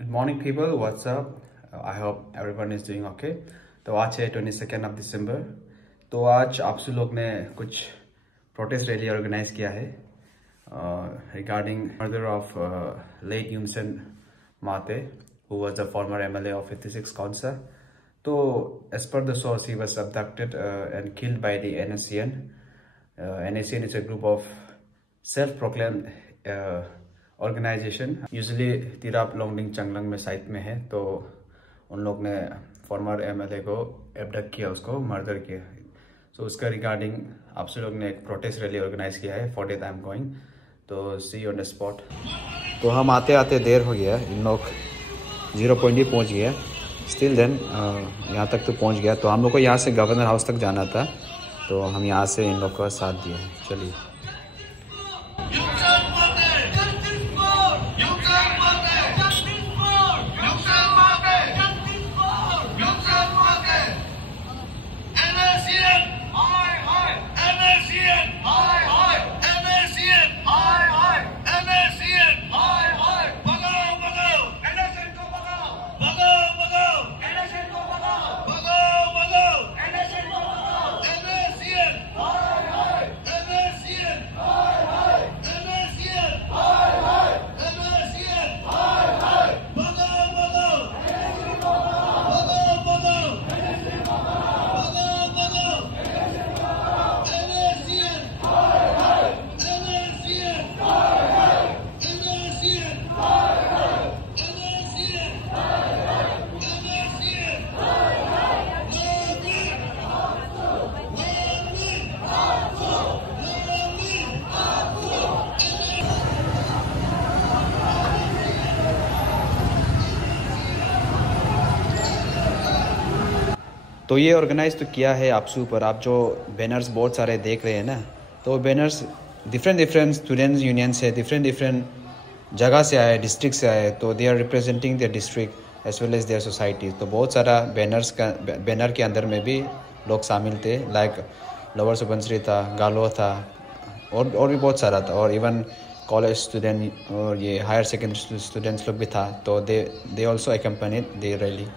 Good morning people, what's up? I hope everyone is doing okay. तो आज है 22 दिसंबर। तो आज आपसे लोग ने कुछ प्रोटेस्ट रैली ऑर्गेनाइज किया है रिगार्डिंग मर्डर ऑफ लेट यूमसन माते who was the former MLA of 56 Kaunsa. So as per the source, he was abducted and killed by the NSCN. NSCN is a group of self-proclaimed organisation usually Tirap Longding Changlang में site में है। तो उन लोग ने farmer MLA को abduct किया, उसको मर्डर किया। सो उसका रिगार्डिंग आपसे लोग ने एक प्रोटेस्ट रैली ऑर्गेनाइज किया है। For date I am going, तो सी ऑन द स्पॉट। तो हम आते आते देर हो गया, इन लोग 0 पॉइंट ही पहुँच गया। स्टिल देन यहाँ तक तो पहुँच गया। तो हम लोग को यहाँ से गवर्नर हाउस तक जाना था, तो हम यहाँ से इन लोग का साथ दिए। चलिए। तो ये ऑर्गेनाइज तो किया है आपसे ऊपर। आप जो बैनर्स बहुत सारे देख रहे हैं ना, तो बैनर्स डिफरेंट स्टूडेंट्स यूनियन से डिफरेंट जगह से आए, डिस्ट्रिक्ट से आए। तो they are representing their district as well as their society. तो बहुत सारा बैनर के अंदर में भी लोग शामिल थे, लाइक लोअर सुबनश्री था, गालो था, और भी बहुत सारा था। और इवन कॉलेज स्टूडेंट और ये हायर सेकेंडरी स्टूडेंट्स लोग भी था। तो दे ऑल्सो एक्म्पनीड द रैली।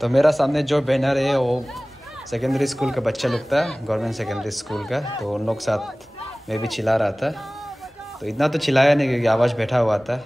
तो मेरा सामने जो बैनर है वो सेकेंडरी स्कूल का बच्चा लोग था, गवर्नमेंट सेकेंडरी स्कूल का। तो उन लोग साथ मैं भी चिल्ला रहा था। तो इतना तो चिल्लाया नहीं क्योंकि आवाज़ बैठा हुआ था।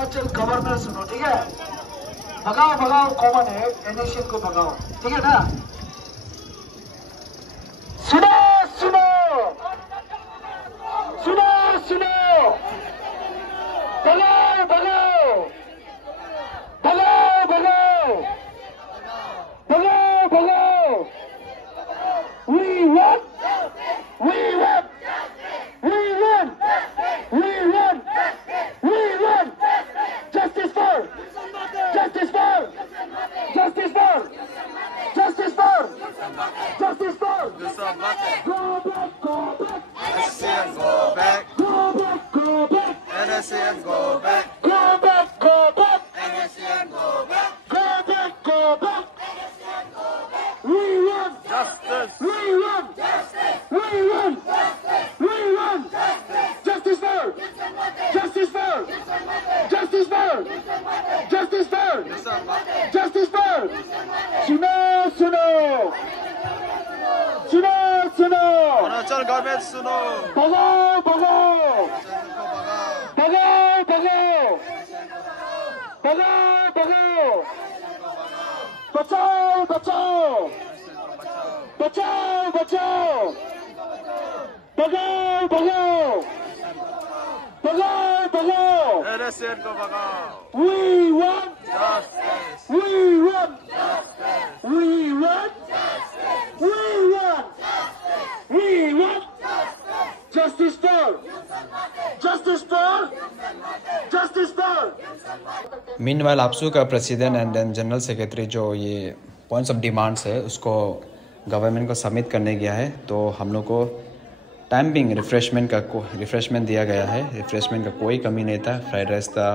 अरुणाचल गवर्नर सुनो, ठीक है? भगाओ भगाओ कॉमन है, एनएशियन को भगाओ, ठीक है ना? सुनो सुनो सुनो सुनो, भगाओ भगाओ भगाओ भगाओ भगाओ भगाओ, we want we want we want we want we want justice for justice for justice for justice for justice for go back go back NSCN go back, go back go back NSCN go back, go back go back NSCN go back, go back go back, we want justice, we want we want we want justice for justice for justice for justice for justice for सुनो सुनो सुनो सुनो, Arunachal government सुनो, भगाओ भगाओ NSCN को भगाओ, भगाओ भगाओ भगाओ, बचाओ बचाओ बचाओ बचाओ, भगाओ भगाओ भगाओ भगाओ, NSCN को भगाओ, we want justice, we want justice, we want we want we want justice for justice for justice for. Meanwhile AAPSU का president and then general secretary जो ये पॉइंट्स ऑफ डिमांड्स है उसको गवर्नमेंट को सबमिट करने गया है, तो हम लोग को टाइम बिंग रिफ़्रेशमेंट दिया गया है। रिफ़्रेशमेंट का कोई कमी नहीं था, फ्राइड राइस था,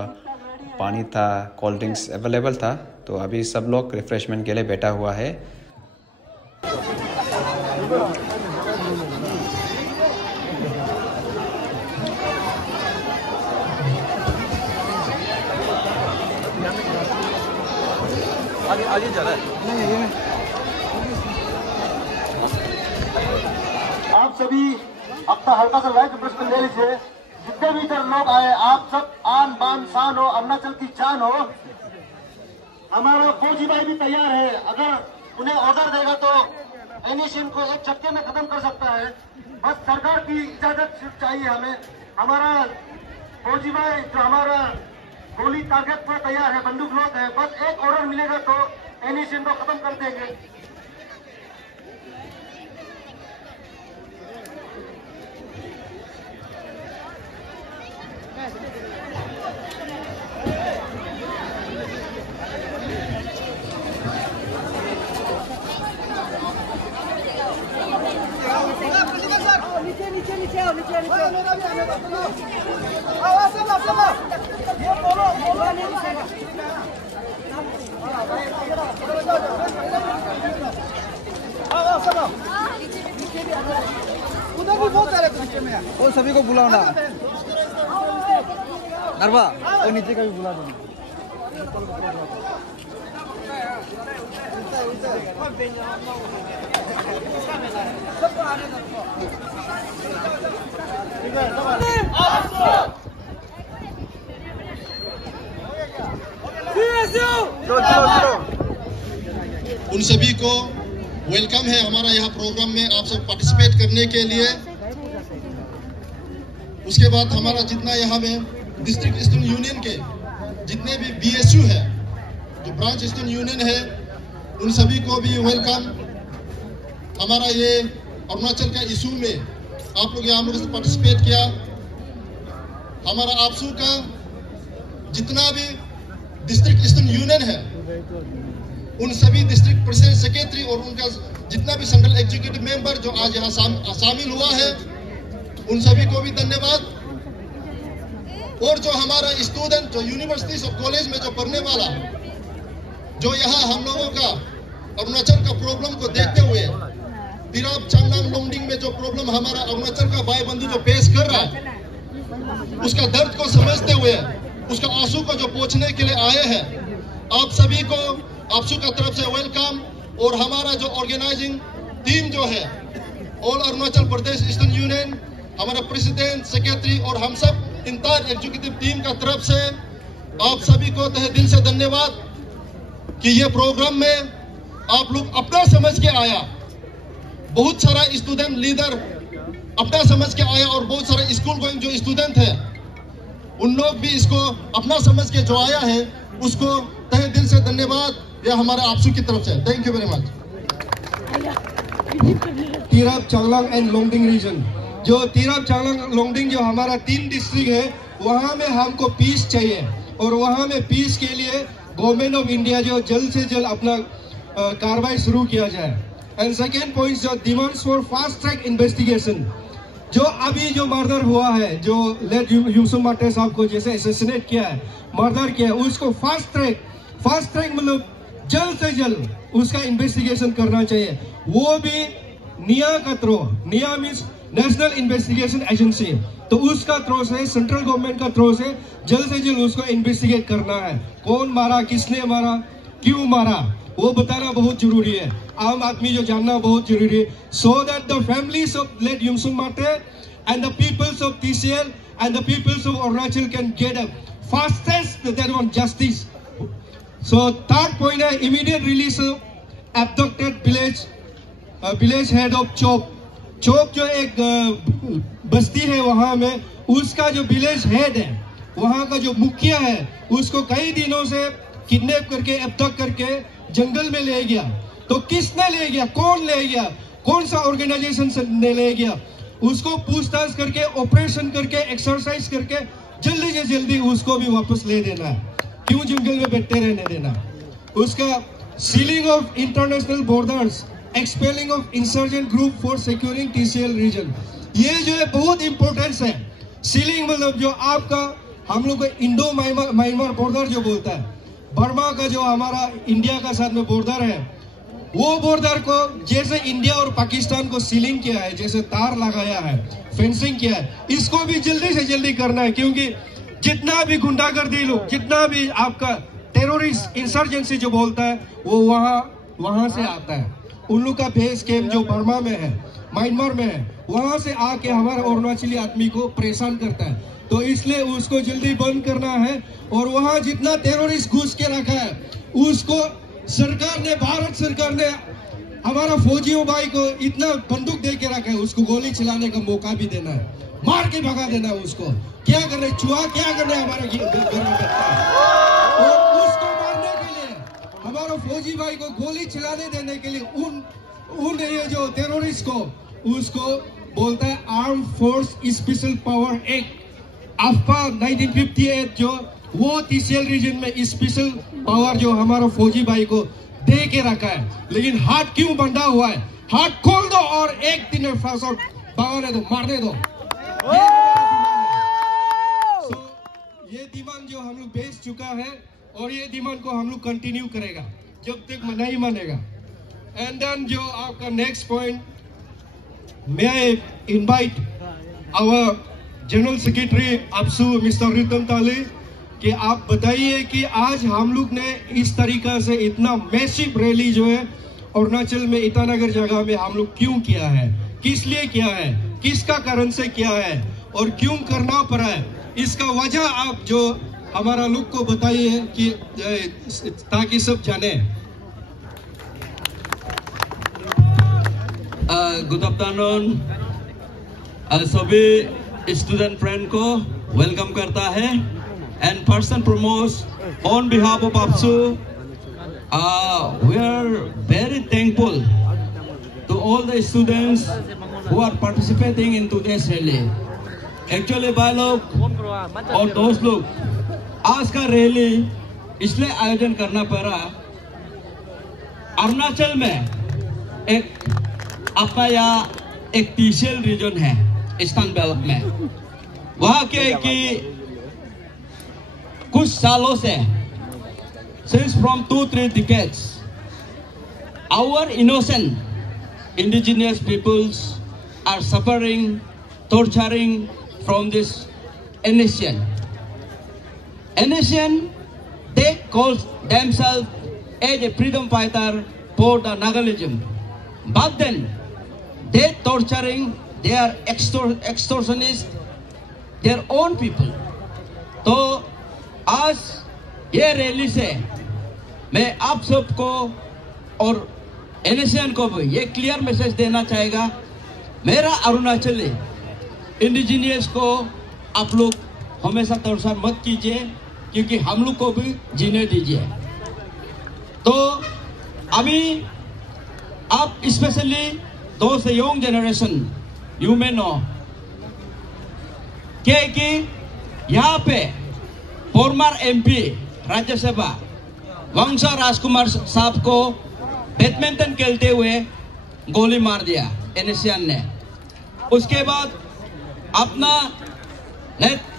पानी था, कोल्ड ड्रिंक्स अवेलेबल था। तो अभी सब लोग रिफ़्रेशमेंट के लिए बैठा हुआ है। आगे जा रहा है। आप सभी अपना हल्का सा लाइट प्रश्न ले लीजिए। जितने भी इधर लोग आए, आप सब आन बान शान हो, अरुणाचल की जान हो। हमारा फौजी भाई भी तैयार है, अगर उन्हें ऑर्डर देगा तो एनिशियन को एक झटके में खत्म कर सकता है। बस सरकार की इजाजत चाहिए हमें। हमारा फौजी भाई जो हमारा गोली टारगेट पर तैयार है, बंदूक लोग है, बस एक ऑर्डर मिलेगा तो एनिशियन को खत्म कर देंगे। वो सभी को बुलाओ ना, नरवा वो नीचे का भी बुला दो। उन सभी को वेलकम है हमारा यहाँ प्रोग्राम में, आप सब पार्टिसिपेट करने के लिए। उसके बाद हमारा जितना यहाँ में डिस्ट्रिक्ट स्टूडेंट यूनियन के जितने भी बीएसयू है, जो ब्रांच स्टूडेंट यूनियन है, उन सभी को भी वेलकम। हमारा ये अरुणाचल का इशू में आप लोग यहाँ से पार्टिसिपेट किया। हमारा आपसू का जितना भी डिस्ट्रिक्ट स्टूडेंट यूनियन है, उन सभी डिस्ट्रिक्ट प्रेसिडेंट सेक्रेटरी और उनका जितना भी सेंट्रल एग्जीक्यूटिव मेंबर जो आज यहाँ शामिल हुआ है, उन सभी को भी धन्यवाद। और जो हमारा स्टूडेंट जो यूनिवर्सिटीज और कॉलेज में जो पढ़ने वाला, जो यहाँ हम लोगों का अरुणाचल का प्रॉब्लम को देखते हुए, तिराप चांगलांग लोंगडिंग में जो प्रॉब्लम हमारा अरुणाचल का भाई बंधु जो पेश कर रहा है, उसका दर्द को समझते हुए उसका आंसू को जो पोंछने के लिए आए हैं, आप सभी को आपसू का तरफ से वेलकम। और हमारा जो ऑर्गेनाइजिंग टीम जो है, all Arunachal Pradesh student union, हमारा प्रेसिडेंट सेक्रेटरी और हम सब इंटायर एग्जीक्यूटिव टीम का तरफ से आप सभी को तहे दिल से धन्यवाद कि ये प्रोग्राम में आप लोग अपना समझ के आया। बहुत सारा स्टूडेंट लीडर अपना समझ के आया और बहुत सारे स्कूल गोइंग जो स्टूडेंट है उन लोग भी इसको अपना समझ के जो आया है उसको तहे दिल से धन्यवाद। ये हमारे आपसू की तरफ से thank you very much. Tirap, Changlang and Longding region, जो तिरप, चांगलांग, लोंगडिंग जो हमारा 3 डिस्ट्रिक्ट है, वहाँ में हमको पीस चाहिए और वहाँ में पीस के लिए गवर्नमेंट ऑफ इंडिया जो जल्द से जल्द अपना कार्रवाई शुरू किया जाए। एंड सेकेंड पॉइंट जो demands for fast track investigation, जो अभी जो मर्डर हुआ है, जो लेट यूसुफ माटे साहब को जैसे असैसिनेट किया है, मर्डर किया है, उसको फास्ट ट्रैक मतलब जल्द से जल्द उसका इन्वेस्टिगेशन करना चाहिए। वो भी निया मीन्स नेशनल इन्वेस्टिगेशन एजेंसी, तो उसका थ्रो से, सेंट्रल गवर्नमेंट का थ्रो से जल्द से जल्द उसको इन्वेस्टिगेट करना है। कौन मारा, किसने मारा, क्यों मारा, वो बताना बहुत जरूरी है। आम आदमी जो जानना बहुत जरूरी है, so that the families of late Yusuf Mate and the peoples of TCL and the peoples of Arunachal can get a fastest that one justice. So third point है immediate release of abducted village head of चौक जो एक बस्ती है वहां में, उसका जो village head है, वहां का जो मुखिया है, उसको कई दिनों से किडनैप करके abduct करके जंगल में ले गया। तो किसने ले गया, कौन ले गया, कौन सा ऑर्गेनाइजेशन ने ले गया, उसको पूछताछ करके, ऑपरेशन करके, एक्सरसाइज करके जल्दी से जल्दी उसको भी वापस ले देना है। क्यों जंगल में बैठे रहने देना। उसका sealing of international borders, expelling of insurgent group for securing TCL region, ये जो है बहुत इंपॉर्टेंस है। सीलिंग मतलब जो आपका हम लोग को इंडो म्यांमार बॉर्डर जो बोलता है, बर्मा का जो हमारा इंडिया का साथ में बॉर्डर है, वो बॉर्डर को जैसे इंडिया और पाकिस्तान को सीलिंग किया है, जैसे तार लगाया है, फेंसिंग किया है, इसको भी जल्दी से जल्दी करना है। क्योंकि जितना भी गुंडागर्दी लोग, जितना भी आपका टेररिस्ट इंसर्जेंसी जो बोलता है, वो वहां से आता है। उन लोग का बेस कैंप जो बर्मा में है, म्यांमार में है, वहां से आके हमारे अरुणाचली आदमी को परेशान करता है। तो इसलिए उसको जल्दी बंद करना है। और वहां जितना टेररिस्ट घुस के रखा है, उसको सरकार ने, भारत सरकार ने हमारा फौजियों भाई को इतना बंदूक दे के रखा है, उसको गोली चलाने का मौका भी देना है, मार के भगा देना है। उसको क्या करना है, चुहा क्या करना है हमारे घर में बैठता है। और उसको मारने के लिए, हमारा फौजी भाई को गोली चलाने देने के लिए उन ये जो टेररिस्ट को, उसको बोलता है arm force special power act आफ्पा 1958, जो वो TCL रीजन में स्पेशल पावर जो हमारा फौजी भाई को दे के रखा है। लेकिन हाथ क्यों बंधा हुआ है, हाथ खोल दो और एक दिन में फांस आउट भगाने दो, मारने दो। ये डिमांड जो हम लोग बेच चुका है और ये डिमांड को हम लोग कंटिन्यू करेगा जब तक नहीं मानेगा। एंड देन जो आपका नेक्स्ट पॉइंट, मैं I invite our general secretary AAPSU mister Ritam Tale कि आप बताइए कि आज हम लोग ने इस तरीका से इतना मैसिव रैली जो है अरुणाचल में ईटानगर जगह में हम लोग क्यों किया है, किस लिए किया है, किसका कारण से किया है और क्यों करना पड़ा है, इसका वजह आप जो हमारा लोग को बताइए कि ताकि सब जाने। गुड आफ्टरनून, सभी स्टूडेंट फ्रेंड को वेलकम करता है। And first and foremost on behalf of AAPSU, we are very thankful to all the students who are participating in today's rally. Actually भाई लोग और दोस्त लोग, आज का रैली इसलिए आयोजन करना पड़ा, अरुणाचल में एक अपना यहाँ एक TCL रीजन है ईस्टर्न बेल्ट में। वहाँ के कि कुछ सालों से, since from 2-3 decades, our innocent indigenous peoples are suffering, torturing from this nation. They call themselves as a freedom fighter for the Nagalism. But then they torturing, they are extortionists, their own people. So as ये rally से मैं आप सबको और NACN को भी ये clear message देना चाहेगा, मेरा अरुणाचली इंडिजिनियस को आप लोग हमेशा तोड़सार मत कीजिए, क्योंकि हम लोग को भी जीने दीजिए। तो अभी आप स्पेशली दोस्त यंग जनरेशन यू में नो क्या कि यहाँ पे फॉर्मर MP राज्यसभा वंशा राजकुमार साहब को बैडमिंटन खेलते हुए गोली मार दिया NACN ने। उसके बाद अपना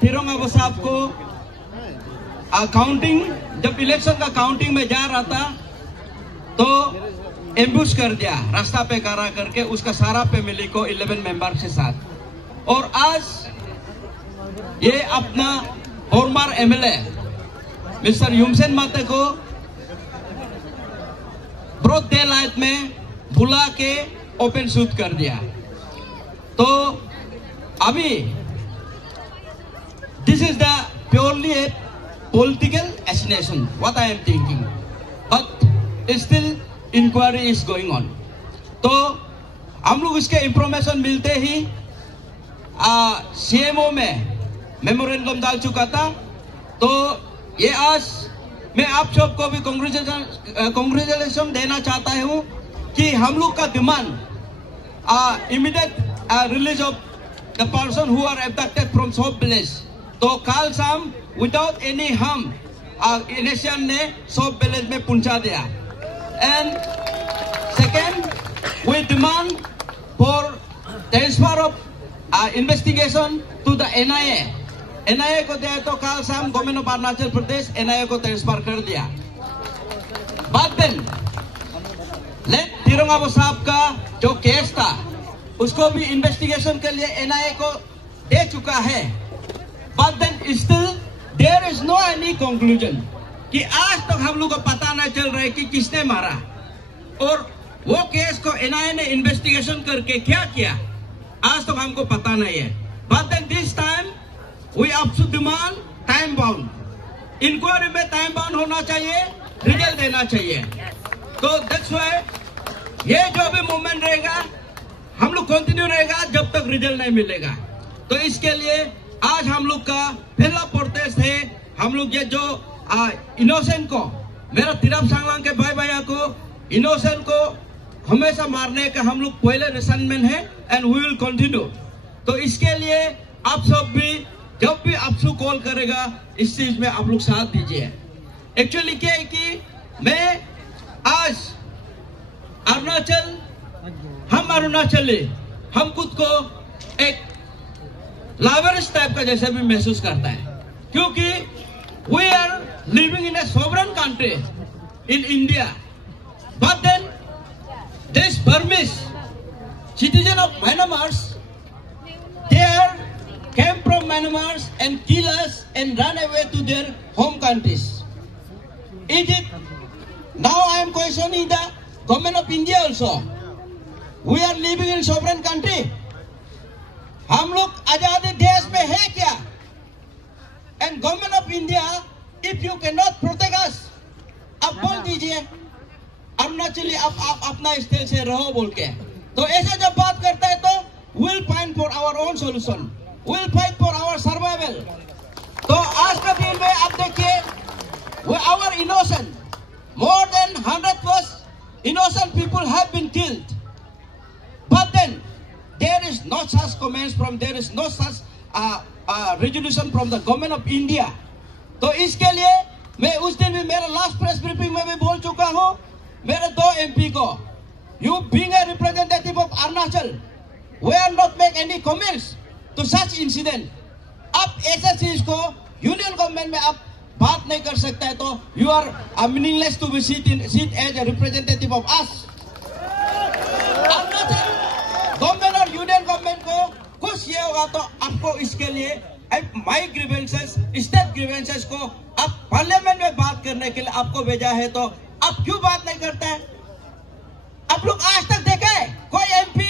तिरोंग आबो साहब को काउंटिंग, जब इलेक्शन का काउंटिंग में जा रहा था तो एम्बुश कर दिया, रास्ता पे खड़ा करके उसका सारा फैमिली को 11 मेंबर के साथ। और आज ये अपना फॉर्मर MLA मिस्टर युमसेन माते को ब्रॉड डे लाइट में बुला के ओपन शूट कर दिया। तो अभी this is the purely A political assassination, what I am thinking, but still inquiry is going on। तो हम लोग इसके इंफॉर्मेशन मिलते ही CMO में मेमोरेंडम डाल चुका था। तो ये आज मैं आप सबको भी कांग्रेचुलेशन देना चाहता हूँ कि हम लोग का demand immediate release of the person who are abducted from Sop village. तो कल शाम विदाउट एनी हार्म NACN ने सोप विलेज में पहुंचा दिया। And second, we demand for transfer of investigation to the NIA को दिया। तो कल शाम government of Arunachal Pradesh NIA को ट्रांसफर कर दिया। बाद में तिरोंग आबो साहब का जो केस था उसको भी इन्वेस्टिगेशन के लिए NIA को दे चुका है। But then still there is no any conclusion कि आज तक हम लोग को पता नहीं चल रहा है कि किसने मारा, और वो केस को NIA ने इन्वेस्टिगेशन करके क्या किया आज तक हमको पता नहीं है। But then this time we have to demand time bound, inquiry में टाइम बाउंड होना चाहिए, रिजल्ट देना चाहिए। तो that's why ये जो भी मूवमेंट रहेगा हम लोग कंटिन्यू रहेगा जब तक रिजल्ट नहीं मिलेगा। तो इसके लिए आज हम लोग का पहला प्रोटेस्ट है। हम लोग ये जो इनोसेंट को, मेरा तिरप सांगलांग के भाई भैया को, इनोसेंट को हमेशा मारने का हम लोग पहले रिसेंटमेंट है एंड वी विल कंटिन्यू। तो इसके लिए आप सब भी जब भी आपसे कॉल करेगा इस चीज में आप लोग साथ दीजिए। एक्चुअली क्या है कि मैं आज अरुणाचल, हम अरुणाचली, हम खुद को एक लाइवरिश टाइप का जैसे भी महसूस करता है, क्योंकि we are living in a sovereign country in India, but then this Burmese citizen of Myanmar, they are came from Myanmar and kill us and run away to their home countries. Is it now I am questioning the government of India also? We are living in sovereign country. हम लोग आजादी देश में है क्या? And government of India, if you cannot protect us, अब बोल दीजिए अरुणाचली आप अपना स्टेट से रहो बोल के। तो ऐसा जब बात करता है तो we'll find for our own solution, we'll fight for our survival। तो आज का दिन में आप देखिए, our innocent, more than 100+ innocent people have been killed, but then there is no such comments from, there is no such resolution from the government of India। तो इसके लिए मैं उस दिन भी मेरा लास्ट प्रेस ब्रीफिंग में भी बोल चुका हूँ मेरे 2 MP को, you being a representative of Arunachal, we are not make any comments to such incident। आप ऐसा चीज को यूनियन गवर्नमेंट में आप बात नहीं कर सकता है तो you are meaningless to be sit as a representative of us। Government और यूनियन गवर्नमेंट को कुछ ये होगा तो आपको इसके लिए माई ग्रीवेंसेस, स्टेट ग्रीवेंसेस को आप पार्लियामेंट में बात करने के लिए आपको भेजा है, तो आप क्यों बात नहीं करते हैं? आप लोग आज तक देखे कोई MP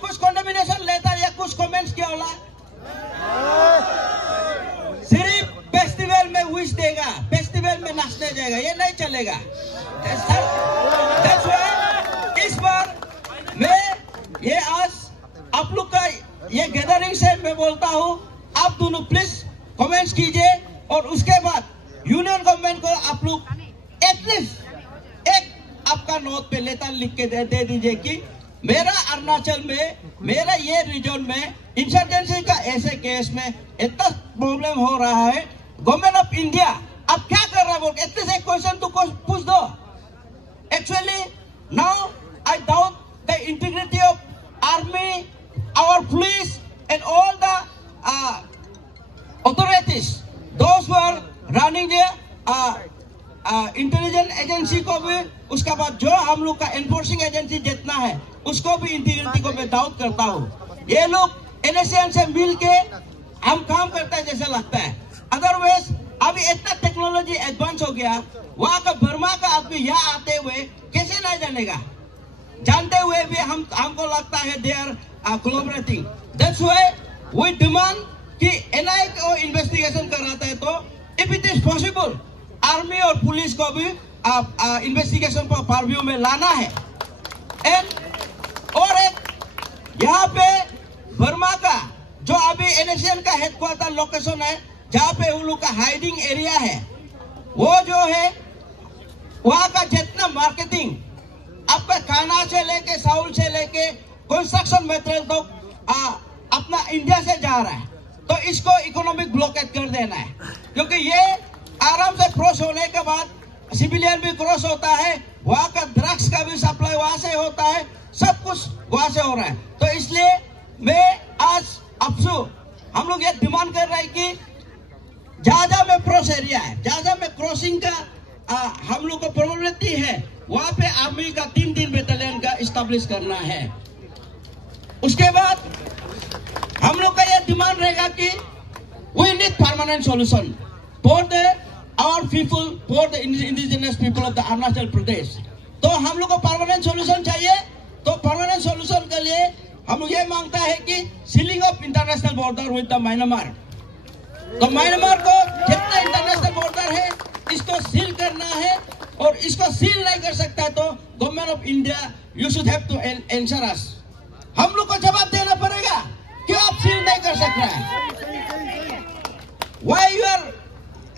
कुछ कॉन्डेमिनेशन लेता या कुछ कमेंट्स किया होला? सिर्फ फेस्टिवल में विश देगा, फेस्टिवल में नाचने जाएगा, ये नहीं चलेगा। इस बार मैं ये आज आप लोग का ये गैदरिंग से मैं बोलता हूँ, आप दोनों प्लीज कमेंट्स कीजिए और उसके बाद यूनियन गवर्नमेंट को आप लोग एटलीस्ट एक आपका नोट पे लेटर लिख के दे दीजिए कि मेरा अरुणाचल में, मेरा ये रीजन में इंसर्जेंसी का ऐसे केस में इतना प्रॉब्लम हो रहा है, गवर्नमेंट ऑफ इंडिया आप क्या कर रहा है बोल एटलीस्ट एक क्वेश्चन तो पूछ दो। Actually now I doubt the integrity of army, our police and all the authorities, those who are running the intelligence agency को भी, उसके बाद जो हम लोग का एनफोर्सिंग एजेंसी जितना है उसको भी इंटीग्रिटी को मैं डाउट करता हूँ। ये लोग NSCN से मिल के हम काम करता है जैसे लगता है। अदरवाइज अभी इतना टेक्नोलॉजी एडवांस हो गया, वहाँ का बर्मा का आदमी यहाँ आते हुए कैसे नहीं जानेगा, जानते हुए भी हमको लगता है they are collaborating. That's why we demand कि NIA को इन्वेस्टिगेशन कराता है तो if it is possible army और पुलिस को भी इन्वेस्टिगेशन पर परव्यू में लाना है। और एक यहाँ पे बर्मा का जो अभी NSCN का हेडक्वार्टर लोकेशन है, जहाँ पे उन लोग का हाइडिंग एरिया है, वो जो है वहाँ का जितना मार्केटिंग आपका खाना से लेके साउल से लेके कंस्ट्रक्शन मटेरियल तो अपना इंडिया से जा रहा है, तो इसको इकोनॉमिक ब्लॉकेट कर देना है। क्योंकि ये आराम से क्रॉस होने के बाद सिविलियन भी क्रॉस होता है, वहाँ का ड्रग्स का भी सप्लाई वहाँ से होता है, सब कुछ वहाँ से हो रहा है। तो इसलिए मैं आज अफसू हम लोग ये डिमांड कर रहे हैं कि जहाँ में क्रॉस एरिया है, जहाँ में क्रॉसिंग का हम लोग को प्रोबेबिलिटी है, वहाँ पे आर्मी का 3 बटालियन का इस्टेब्लिश करना है। उसके बाद हम लोग का यह डिमांड रहेगा कि we need permanent solution for the our people, for the indigenous people of the Arunachal Pradesh. तो हम लोग को परमानेंट सॉल्यूशन चाहिए। तो परमानेंट सॉल्यूशन के लिए हम लोग ये मांगता है कि ceiling of international border with the Myanmar. तो म्यांमार को जितना इंटरनेशनल बॉर्डर है इसको सील करना है, और इसको सील नहीं कर सकता है तो government of India you should have to answer us. हम लोग को जवाब देना पड़ेगा क्यों आप सील नहीं कर सक रहे हैं। Why you are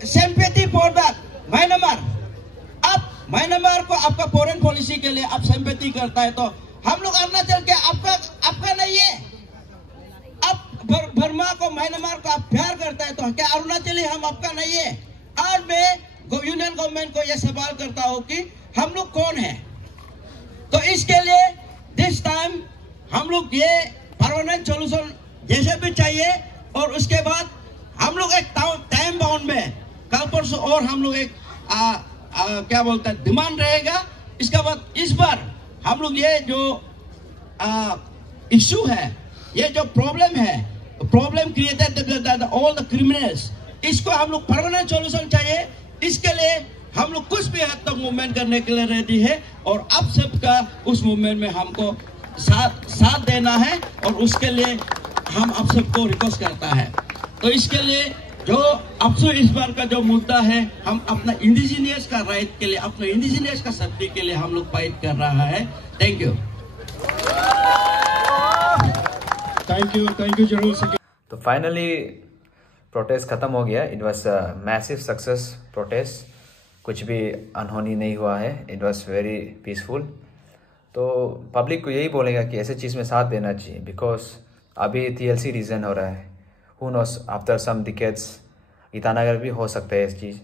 sympathy for that Myanmar. आप म्यांमार को आपका फॉरेन पॉलिसी के लिए आप सिंपैथी करता है, तो हम लोग अरुणाचल के आपका नहीं है। आप बर्मा को म्यांमार को आप प्यार करता है, तो क्या अरुणाचली हम आपका नहीं है। आज मैं यूनियन गवर्नमेंट को यह सवाल करता हूं कि हम लोग कौन है। तो इसके लिए दिस टाइम हम लोग ये परमानेंट सॉल्यूशन जैसे भी चाहिए, और उसके बाद हम लोग एक टाइम बाउंड में कल परसों और हम लोग एक क्या बोलते हैं डिमांड रहेगा। इसके बाद इस बार हम लोग ये जो इश्यू है, ये जो प्रॉब्लम है, problem created all the criminals, इसको हम लोग परमानेंट सॉल्यूशन चाहिए। इसके लिए हम लोग कुछ भी हद तक मूवमेंट करने के लिए रेडी है, और आप सबका उस मूवमेंट में हमको साथ देना है, और उसके लिए हम आप सबको रिक्वेस्ट करता है। तो इसके लिए जो अफसोस इस बार का जो मुद्दा है, हम अपना इंडिजिनियस का राइट के लिए, अपने इंडिजिनियस का सेफ्टी के लिए हम लोग फाइट कर रहा है। Thank you, thank you general. तो फाइनली प्रोटेस्ट ख़त्म हो गया। It was a massive success protest, कुछ भी अनहोनी नहीं हुआ है। It was very peaceful. तो पब्लिक को यही बोलेगा कि ऐसे चीज़ में साथ देना चाहिए, बिकॉज अभी TLC रीज़न हो रहा है। Who knows after some decades Itanagar भी हो सकता है। इस चीज़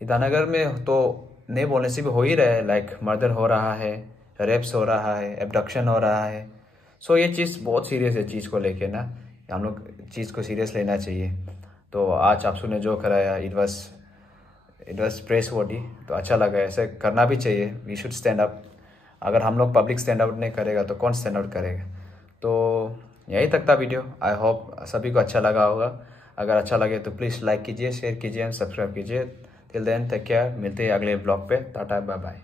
ईटानगर में तो नहीं बोलने से भी हो ही रहा है, लाइक मर्डर हो रहा है, रेप्स हो रहा है, एब्डक्शन हो रहा है। सो ये चीज़ बहुत सीरियस है। चीज़ को लेके ना हम लोग चीज़ को सीरियस लेना चाहिए। तो आज आपसू ने जो कराया, इट वॉज प्रेस वर्दी। तो अच्छा लगा, ऐसे करना भी चाहिए। We should stand up. अगर हम लोग पब्लिक स्टैंड आउट नहीं करेगा तो कौन स्टैंड आउट करेगा। तो यही तक था वीडियो। आई होप सभी को अच्छा लगा होगा। अगर अच्छा लगे तो प्लीज़ लाइक कीजिए, शेयर कीजिए एंड सब्सक्राइब कीजिए। Till then take care. मिलते हैं अगले ब्लॉग पे। Tata bye bye.